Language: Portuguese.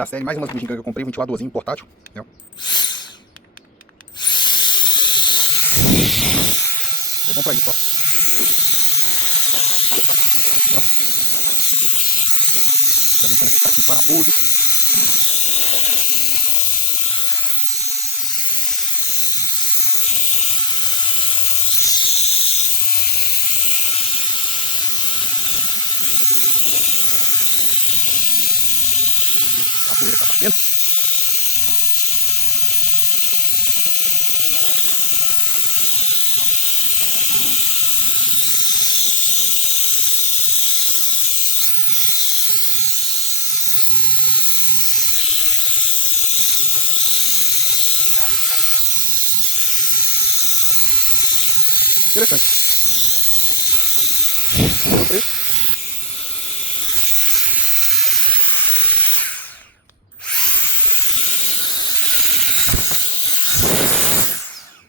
da série, mais umas bugigangas que eu comprei, um ventiladorzinho portátil, entendeu? É bom pra isso, ó. Ó. Já deixando esse caquinho de parafuso. A poeira que tá batendo. Interessante. Preço.